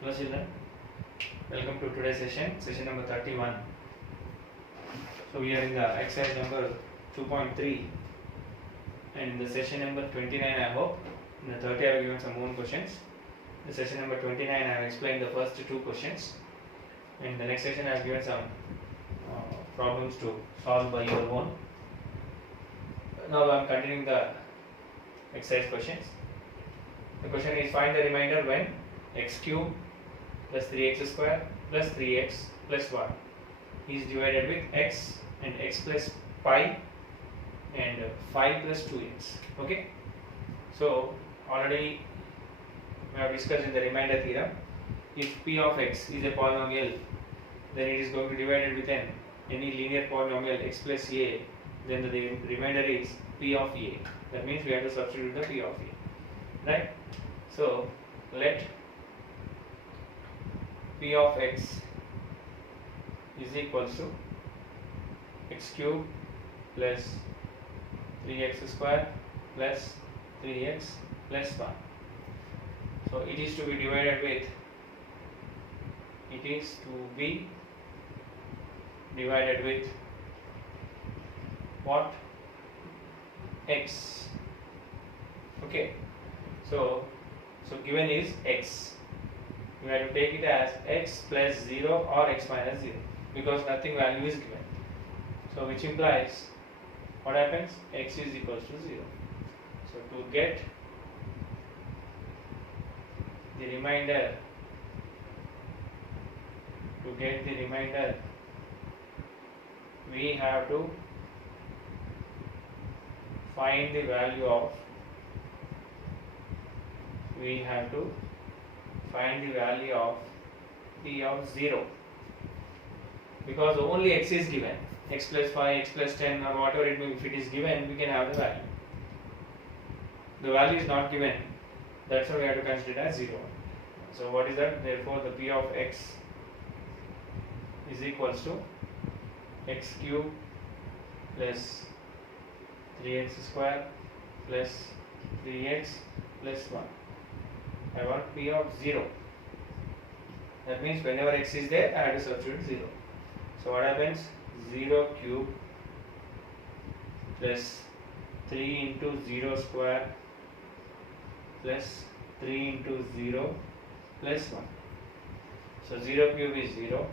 Hello children, welcome to today's session number 31. So we are in the exercise number 2.3 and in the session number 29 I hope. In the 30 I have given some own questions. In the session number 29 I have explained the first two questions. In the next session I have given some problems to solve by your own. Now I am continuing the exercise questions. The question is find the remainder when x cube plus 3x square plus 3x plus 1 is divided with x and x plus pi and 5 plus 2x. Okay. So already we have discussed in the remainder theorem, if p of x is a polynomial, then it is going to be divided with any linear polynomial x plus a, then the remainder is p of a. That means we have to substitute the p of a, right? So let p of x is equals to x cube plus 3x square plus 3x plus 1. So it is to be divided with, what? X. Okay. So given is x. You have to take it as x plus 0 or x minus 0 because nothing value is given. So which implies what happens? X is equals to 0. So to get the remainder, we have to find the value of p of 0 because only x is given, x plus 5, x plus 10 or whatever it may be. If it is given, we can have the value. The value is not given, that's why we have to consider it as 0. So what is that? Therefore the p of x is equals to x cube plus 3x square plus 3x plus 1. I want p of 0. That means whenever x is there, I have to substitute 0. So what happens? 0 cube plus 3 into 0 square plus 3 into 0 plus 1. So 0 cube is 0.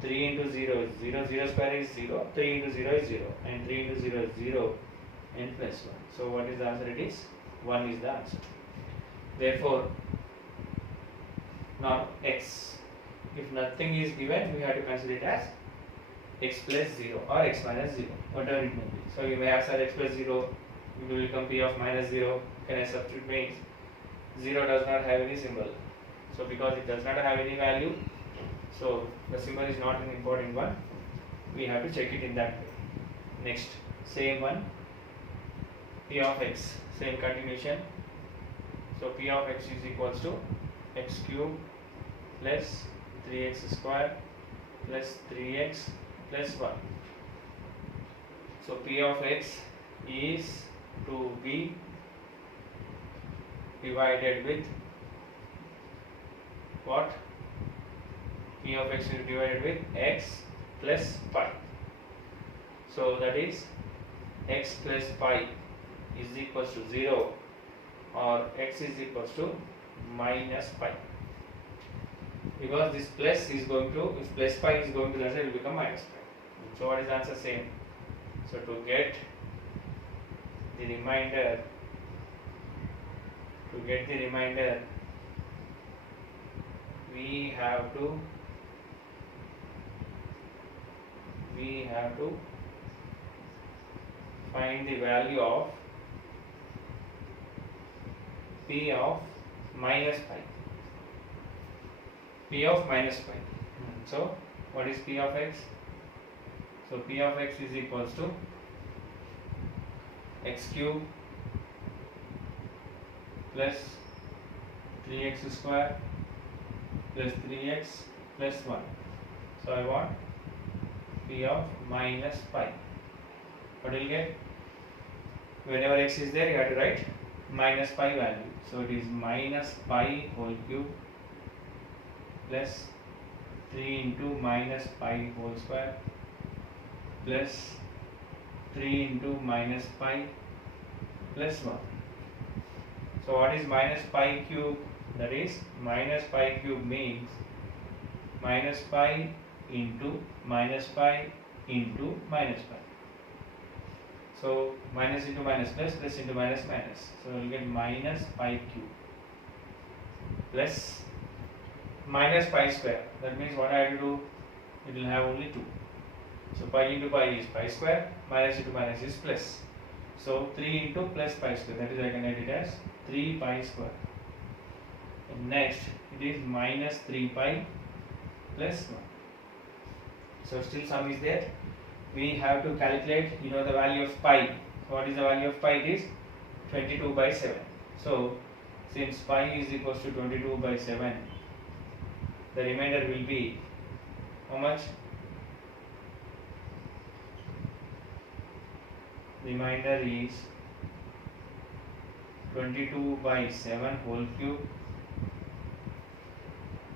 3 into 0 is 0. 0 square is 0. 3 into 0 is 0. And 3 into 0 is 0 and plus 1. So what is the answer? It is 1 is the answer. Therefore, now x, if nothing is given, we have to consider it as x plus 0 or x minus 0, whatever it may be. So you may have said x plus 0, it will become p of minus 0. Can I substitute? Means 0 does not have any symbol. So because it does not have any value, so the symbol is not an important one. We have to check it in that way. Next, same one, p of x, same continuation. So p of x is equals to x cube plus 3x square plus 3x plus 1. So p of x is to be divided with what? P of x is divided with x plus pi. So that is x plus pi is equals to 0 or x is equals to minus pi. Because this plus is going to, if plus pi is going to the answer, it will become minus pi. So what is the answer? Same. So to get the remainder, we have to find the value of p of minus pi. So what is p of x? So p of x is equals to x cube plus 3x square plus 3x plus 1. So I want p of minus pi. What will you get? Whenever x is there, you have to write minus pi value. So it is minus pi whole cube plus 3 into minus pi whole square plus 3 into minus pi plus 1. So what is minus pi cube? That is minus pi cube means minus pi into minus pi into minus pi. So minus into minus plus, plus into minus minus. So we will get minus pi cube plus minus pi square. That means what I have to do? It will have only 2. So pi into pi is pi square, minus into minus is plus. So 3 into plus pi square, that is I can write it as 3 pi square. And next it is minus 3 pi plus 1. So still sum is there. We have to calculate, the value of pi. So what is the value of pi? It is 22 by 7. So since pi is equals to 22 by 7, the remainder will be how much? Remainder is 22 by 7 whole cube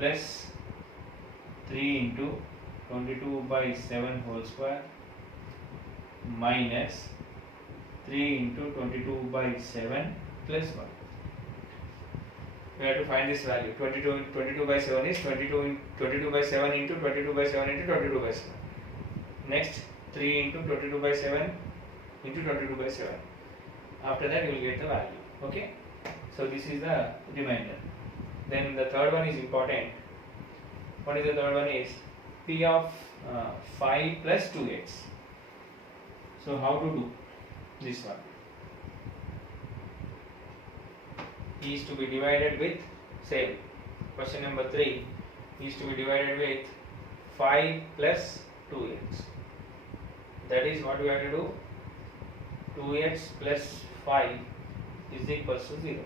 plus 3 into 22 by 7 whole square minus 3 into 22 by 7 plus 1. We have to find this value. 22 by 7 is 22 by 7 into 22 by 7 into 22 by 7. Next 3 into 22 by 7 into 22 by 7. After that you will get the value. Okay. So this is the remainder. Then the third one is important. What is the third one? Is P of 5 plus 2x. So how to do this one? Is to be divided with, same, question number 3 is to be divided with 5 plus 2x. That is what we have to do. 2x plus 5 is equals to 0.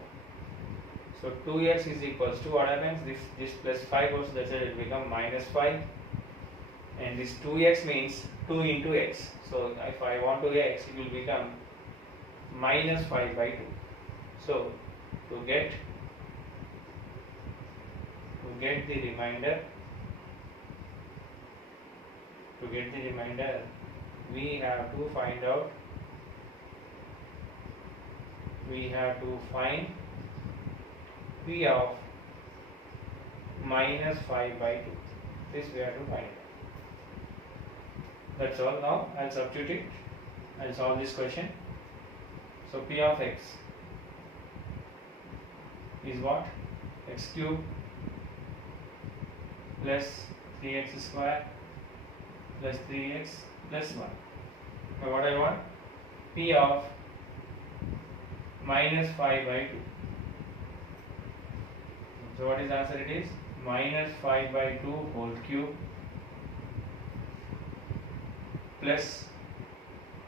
So 2x is equals to, what happens? This plus 5 goes, that's it will become minus 5. And this 2x means 2 into x. So if I want to x, it will become minus 5 by 2. So to get the remainder, we have to find P of minus 5 by 2. This we have to find out. That's all. Now I'll substitute it. I'll solve this question. So P of x is what? X cube plus 3x square plus 3x plus 1. Now what I want? P of minus 5 by 2. So what is the answer? It is minus 5 by 2 whole cube plus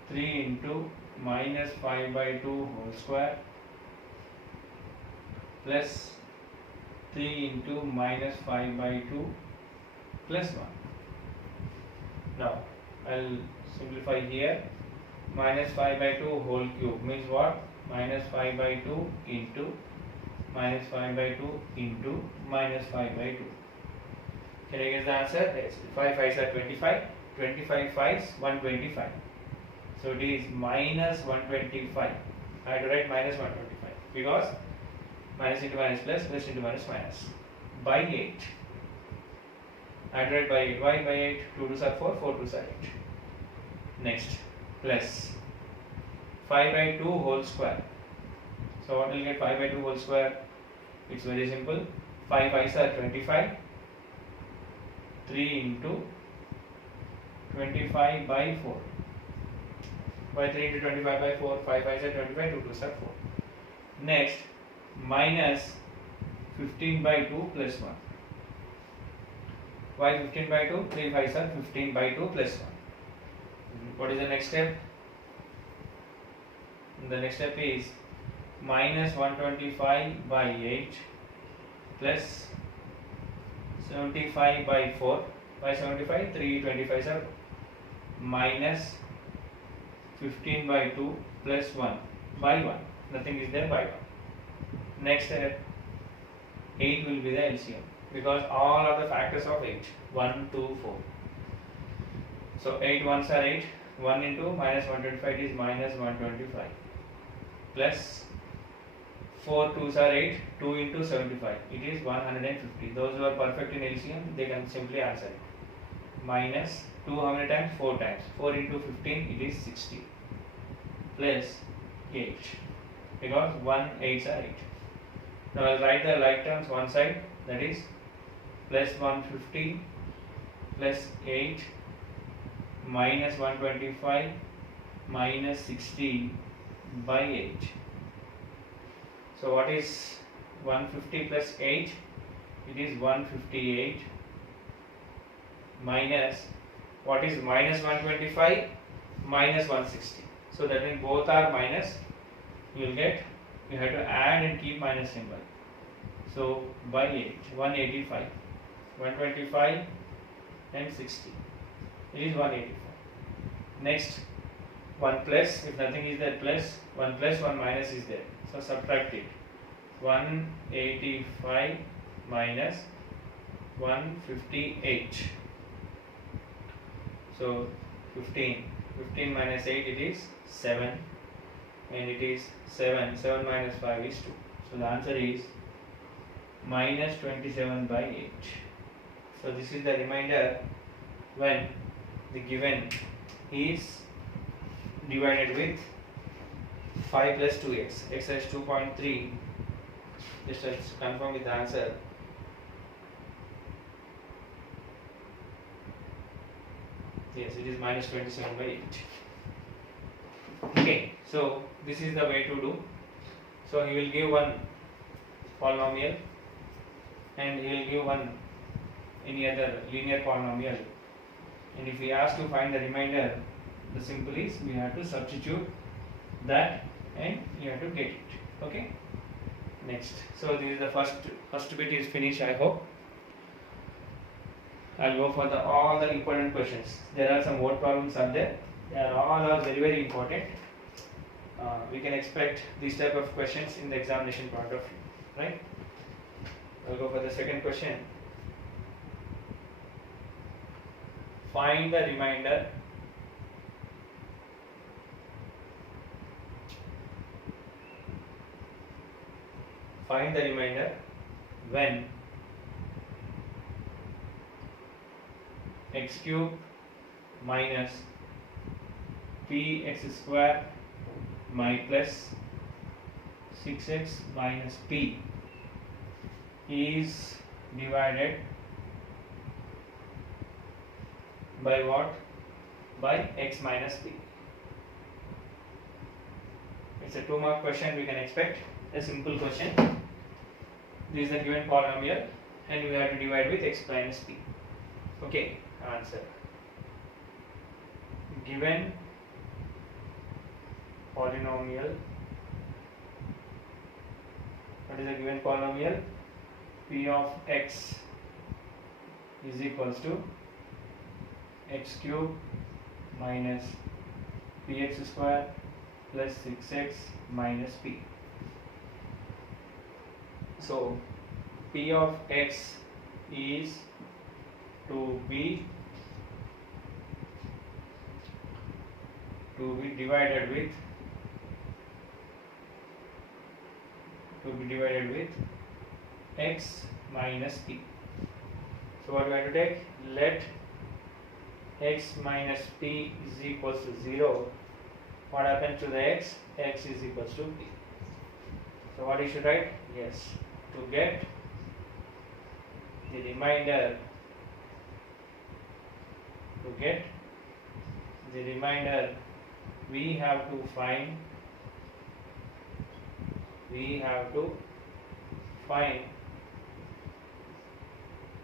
3 into minus 5 by 2 whole square plus 3 into minus 5 by 2 plus 1. Now I'll simplify here. Minus 5 by 2 whole cube means what? Minus 5 by 2 into minus 5 by 2 into minus 5 by 2. Can you get the answer? Yes. 5 5s are 25. 25 5s 125. So it is minus 125. I have to write minus 125 because minus into minus plus, plus into minus minus by 8. I have to write by 8. Why by 8? 2 2s are 4, 4 2s are 8. Next, plus 5 by 2 whole square. So what will you get 5 by 2 whole square? It's very simple. 5 5s are 25. 3 into 25 by 4. By 3 into 25 by 4, 5 5s are 25, 2 2s are 4. Next, minus 15 by 2 plus 1. Why 15 by 2? 3 5s are 15 by 2 plus 1. What is the next step? The next step is minus 125 by 8 plus 75 by 4. By 75, 3 25s are minus 15 by 2 plus 1 by 1. Nothing is there by 1. Next step, 8 will be the LCM. because all are the factors of 8. 1, 2, 4. So 8 ones are 8. 1 into minus 125 is minus 125 plus 4 twos are 8. 2 into 75 it is 150. Those who are perfect in LCM they can simply answer it. Minus 2 how many times? 4 times. 4 into 15 it is 60 plus 8 because 1 8s are 8. Now I will write the like terms one side, that is plus 150 plus 8 minus 125 minus 60 by 8. So what is 150 plus 8? It is 158 minus what is minus 125 minus 160. So that means both are minus. You will get, you have to add and keep minus symbol. So by 8, 185, 125 and 60. It is 185. Next, 1 plus, if nothing is there, plus 1 plus 1 minus is there. So subtract it. 185 minus 158. So 15 minus 8 it is 7, and it is 7 minus 5 is 2. So the answer is minus 27 by 8. So this is the remainder when the given is divided with 5 plus 2x. Exercise 2.3, just let's confirm with the answer. Yes, it is minus 27 by 8. Okay, so this is the way to do. So he will give one polynomial and he will give one any other linear polynomial, and if he asks to find the remainder, the simple is we have to substitute that and you have to get it. Okay, next. So this is the first bit is finished, I hope. I'll go for all the important questions. There are some word problems are there. They are all very very important. We can expect these type of questions in the examination point of view, right? I'll go for the second question. Find the remainder when x cube minus px square plus 6x minus p is divided by what? By x minus p. It's a 2-mark question. We can expect a simple question. This is the given polynomial and we have to divide with x minus p. Okay, answer. Given polynomial, what is the given polynomial? P of x is equals to x cube minus px square plus 6x minus p. So p of x is to be divided with x minus p. So what we have to take? Let x minus p is equals to 0. What happens to the x? X is equals to p. So what you should write? Yes, to get the remainder, we have to find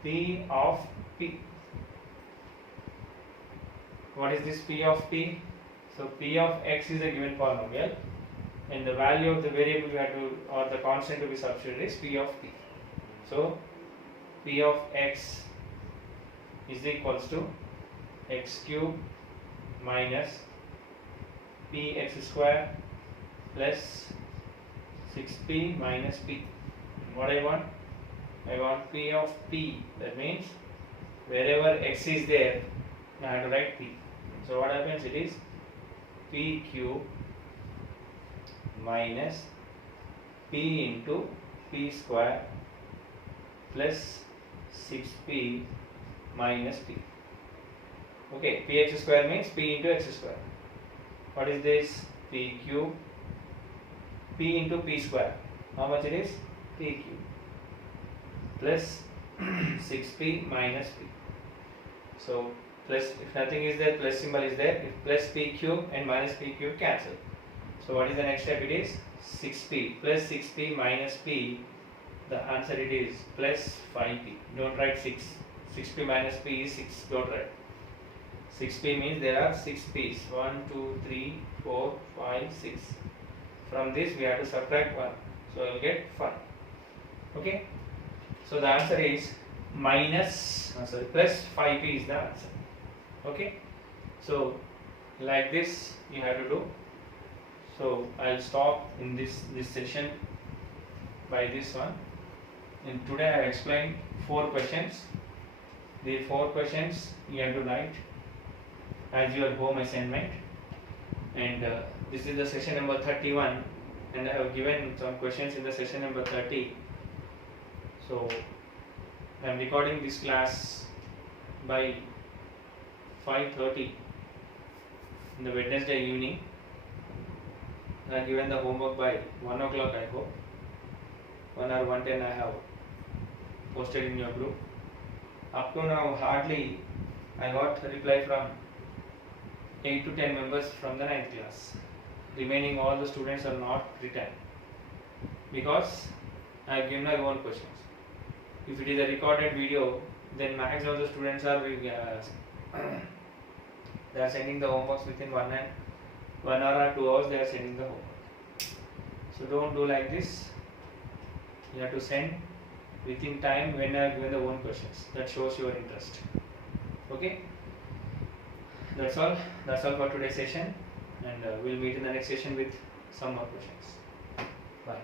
p of p. What is this p of p? So p of x is a given polynomial and the value of the variable we have to, or the constant to be substituted is p of p. So p of x is equals to x cube minus px square plus 6p minus p. What I want? I want P of P. That means wherever X is there, I have to write P. So what happens? It is P cube minus P into P square plus 6P minus P. Okay, Px square means P into X square. What is this? P cube P into P square. How much it is? P cube plus 6P minus P. So plus, if nothing is there, plus symbol is there. If plus P cube and minus P cube cancel. So what is the next step? It is 6P plus 6P minus P. The answer it is plus 5P. Don't write 6. 6P minus P is 6. Don't write. 6P means there are 6 P's. 1, 2, 3, 4, 5, 6. From this we have to subtract 1. So we will get 5. Okay. So the answer is plus 5P is the answer. Okay. So like this you have to do. So I will stop in this session by this one. And today I have explained 4 questions. The 4 questions you have to write as your home assignment. And this is the session number 31, and I have given some questions in the session number 30. So I am recording this class by 5:30 in the Wednesday evening. I have given the homework by 1 o'clock, I hope. 1 or 1:10 I have posted in your group. Up to now hardly I got a reply from 8 to 10 members from the 9th class. Remaining all the students are not returned because I have given my own questions. If it is a recorded video, then max of the students are they are sending the homeworks within 1 hour or 2 hours. They are sending the homework. So don't do like this. You have to send within time when I have given the own questions. That shows your interest. Okay. That's all for today's session, and we'll meet in the next session with some more questions. Bye.